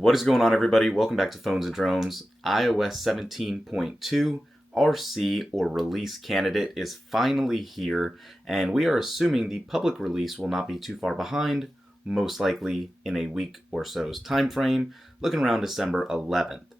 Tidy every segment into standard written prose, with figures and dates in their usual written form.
What is going on, everybody? Welcome back to Phones and Drones. iOS 17.2 RC or release candidate is finally here, and we are assuming the public release will not be too far behind, most likely in a week or so's time frame, looking around December 11th.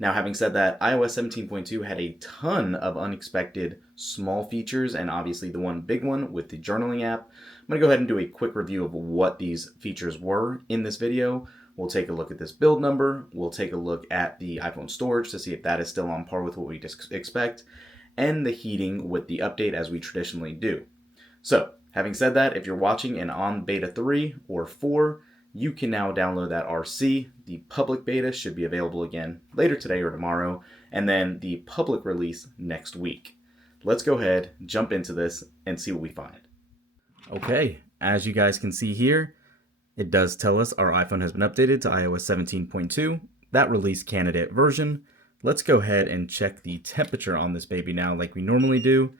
Now, having said that, iOS 17.2 had a ton of unexpected small features, and obviously the one big one with the journaling app. I'm going to go ahead and do a quick review of what these features were in this video. We'll take a look at this build number. We'll take a look at the iPhone storage to see if that is still on par with what we expect, and the heating with the update as we traditionally do. So, having said that, if you're watching and on beta 3 or 4, you can now download that RC. The public beta should be available again later today or tomorrow, and then the public release next week. Let's go ahead, jump into this, and see what we find. Okay, as you guys can see here, it does tell us our iPhone has been updated to iOS 17.2, that release candidate version. Let's go ahead and check the temperature on this baby now like we normally do.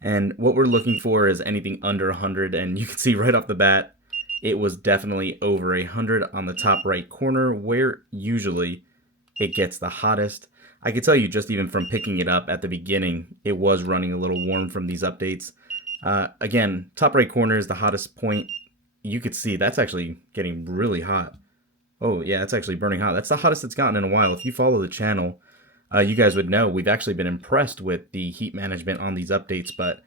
And what we're looking for is anything under 100, and you can see right off the bat, it was definitely over 100 on the top right corner where usually it gets the hottest. I can tell you just even from picking it up at the beginning, it was running a little warm from these updates. Again, top right corner is the hottest point. You could see that's actually getting really hot. Oh yeah, it's actually burning hot. That's the hottest it's gotten in a while. If you follow the channel, you guys would know we've actually been impressed with the heat management on these updates, but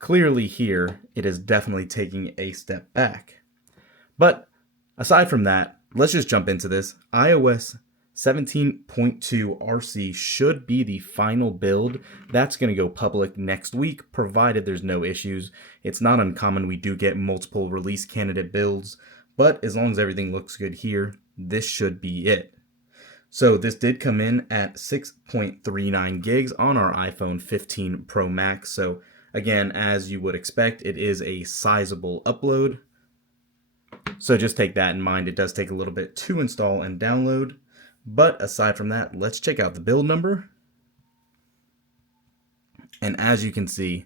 clearly here it is definitely taking a step back. But aside from that, let's just jump into this. iOS 17.2 RC should be the final build. That's going to go public next week, provided there's no issues. It's not uncommon we do get multiple release candidate builds, but as long as everything looks good here, this should be it. So this did come in at 6.39 gigs on our iPhone 15 Pro Max. So again, as you would expect, it is a sizable upload. So just take that in mind. It does take a little bit to install and download. But aside from that, let's check out the build number. And as you can see,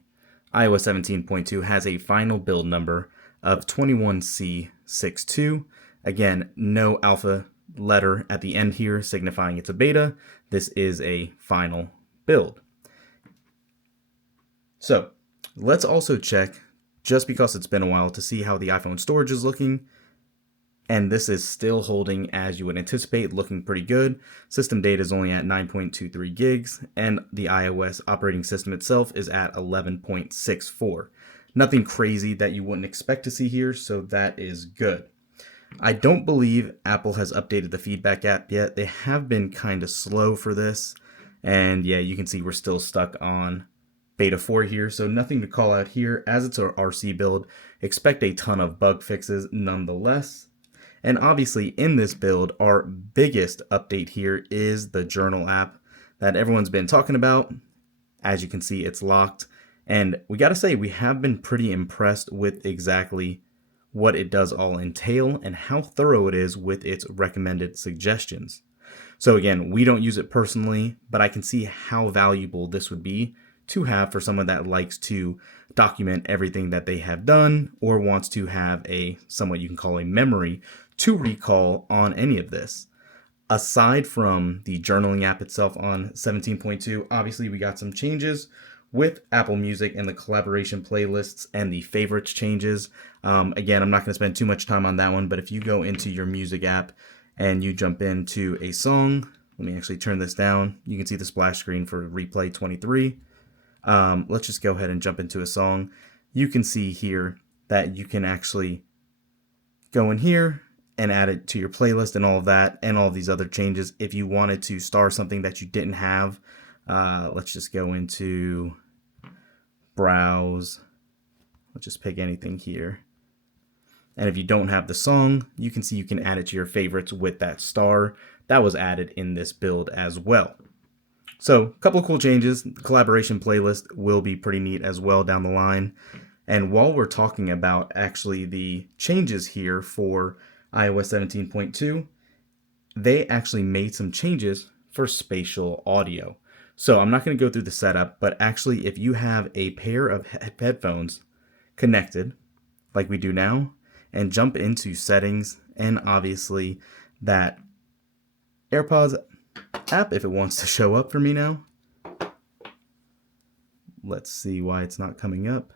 iOS 17.2 has a final build number of 21C62. Again, no alpha letter at the end here signifying it's a beta. This is a final build. So let's also check, just because it's been a while, to see how the iPhone storage is looking. And this is still holding as you would anticipate, looking pretty good. System data is only at 9.23 gigs, and the iOS operating system itself is at 11.64. Nothing crazy that you wouldn't expect to see here, so that is good. I don't believe Apple has updated the feedback app yet. They have been kind of slow for this. And yeah, you can see we're still stuck on beta 4 here, so nothing to call out here. As it's our RC build, expect a ton of bug fixes nonetheless. And obviously in this build, our biggest update here is the journal app that everyone's been talking about. As you can see, it's locked. And we got to say, we have been pretty impressed with exactly what it does all entail and how thorough it is with its recommended suggestions. So again, we don't use it personally, but I can see how valuable this would be to have for someone that likes to document everything that they have done or wants to have a somewhat you can call a memory to recall on any of this. Aside from the journaling app itself on 17.2, obviously we got some changes with Apple Music and the collaboration playlists and the favorites changes. Again, I'm not going to spend too much time on that one, but if you go into your music app and you jump into a song, let me actually turn this down. You can see the splash screen for replay 23. Let's just go ahead and jump into a song. You can see here that you can actually go in here and add it to your playlist and all of that and all of these other changes. If you wanted to star something that you didn't have, let's just go into browse. Let's just pick anything here. And if you don't have the song, you can see you can add it to your favorites with that star. That was added in this build as well. So a couple of cool changes. The collaboration playlist will be pretty neat as well down the line. And while we're talking about actually the changes here for iOS 17.2, they actually made some changes for spatial audio. So I'm not going to go through the setup, but actually if you have a pair of headphones connected like we do now and jump into settings and obviously that AirPods app if it wants to show up for me now. Let's see why it's not coming up.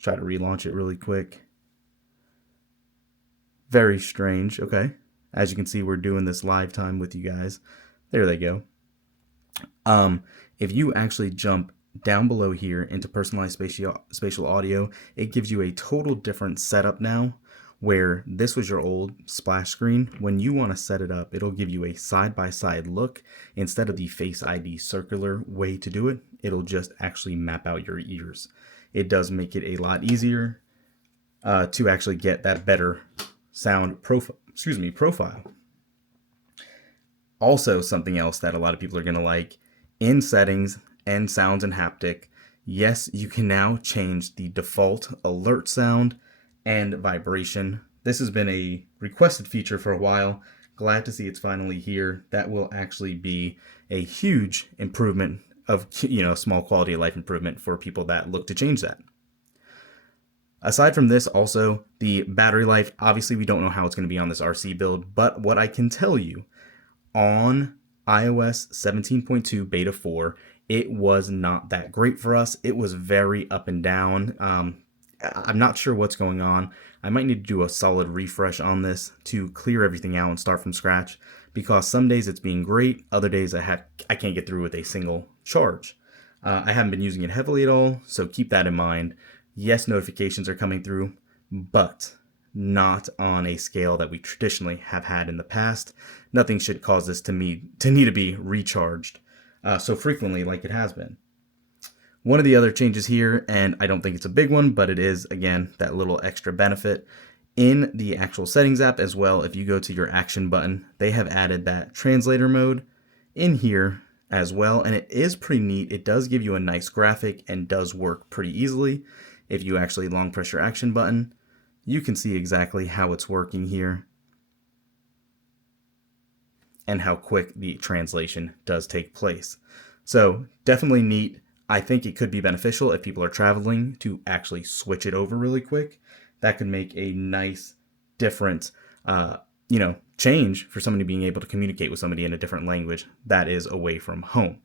Try to relaunch it really quick. Very strange. Okay. As you can see, we're doing this live time with you guys. There they go. If you actually jump down below here into personalized spatial audio, it gives you a total different setup now, where this was your old splash screen. When you want to set it up, it'll give you a side-by-side look. Instead of the Face ID circular way to do it, it'll just actually map out your ears. It does make it a lot easier to actually get that better sound profile. Also, something else that a lot of people are going to like, in settings and sounds and haptic, yes, you can now change the default alert sound and vibration. This has been a requested feature for a while. Glad to see it's finally here. That will actually be a huge improvement of, small quality of life improvement for people that look to change that. Aside from this, also, the battery life, obviously we don't know how it's going to be on this RC build, but what I can tell you, on iOS 17.2 Beta 4, it was not that great for us. It was very up and down. I'm not sure what's going on. I might need to do a solid refresh on this to clear everything out and start from scratch, because some days it's being great, other days I can't get through with a single charge. I haven't been using it heavily at all, so keep that in mind. Yes, notifications are coming through, but not on a scale that we traditionally have had in the past. Nothing should cause this to need to be recharged so frequently like it has been. One of the other changes here, and I don't think it's a big one, but it is, again, that little extra benefit. In the actual settings app as well, if you go to your action button, they have added that translator mode in here as well, and it is pretty neat. It does give you a nice graphic and does work pretty easily. If you actually long press your action button, you can see exactly how it's working here and how quick the translation does take place. So definitely neat. I think it could be beneficial if people are traveling to actually switch it over really quick. That could make a nice different, change for somebody being able to communicate with somebody in a different language that is away from home.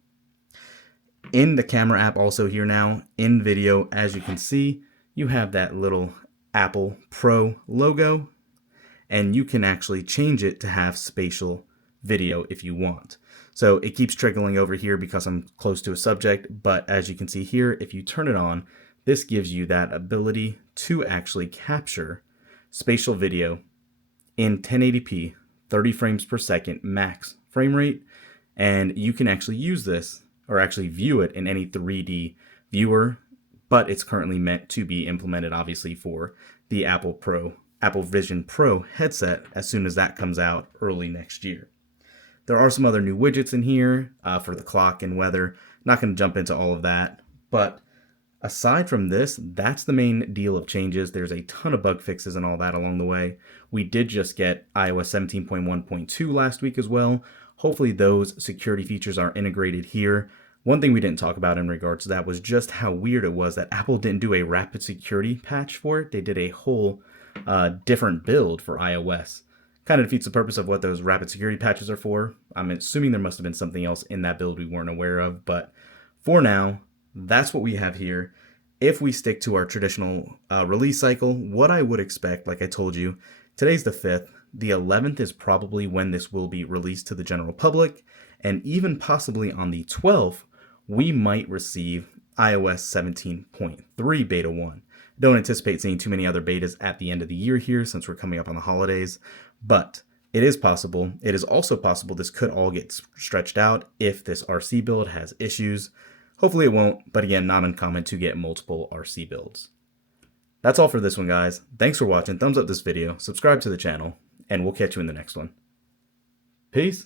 In the camera app also here now, in video, as you can see, you have that little Apple Pro logo, and you can actually change it to have spatial video if you want. So it keeps trickling over here because I'm close to a subject, but as you can see here, if you turn it on, this gives you that ability to actually capture spatial video in 1080p, 30 frames per second max frame rate, and you can actually use this or actually view it in any 3D viewer, but it's currently meant to be implemented obviously for the Apple Vision Pro headset as soon as that comes out early next year. There are some other new widgets in here for the clock and weather. Not going to jump into all of that, but aside from this, that's the main deal of changes. There's a ton of bug fixes and all that along the way. We did just get iOS 17.1.2 last week as well. Hopefully those security features are integrated here. One thing we didn't talk about in regards to that was just how weird it was that Apple didn't do a rapid security patch for it. They did a whole different build for iOS. Kind of defeats the purpose of what those rapid security patches are for. I'm assuming there must have been something else in that build we weren't aware of, but for now, that's what we have here. If we stick to our traditional release cycle, what I would expect, like I told you, today's the 5th. The 11th is probably when this will be released to the general public, and even possibly on the 12th, we might receive iOS 17.3 Beta 1. Don't anticipate seeing too many other betas at the end of the year here since we're coming up on the holidays, but it is possible. It is also possible this could all get stretched out if this RC build has issues. Hopefully it won't, but again, not uncommon to get multiple RC builds. That's all for this one, guys. Thanks for watching. Thumbs up this video, subscribe to the channel, and we'll catch you in the next one. Peace.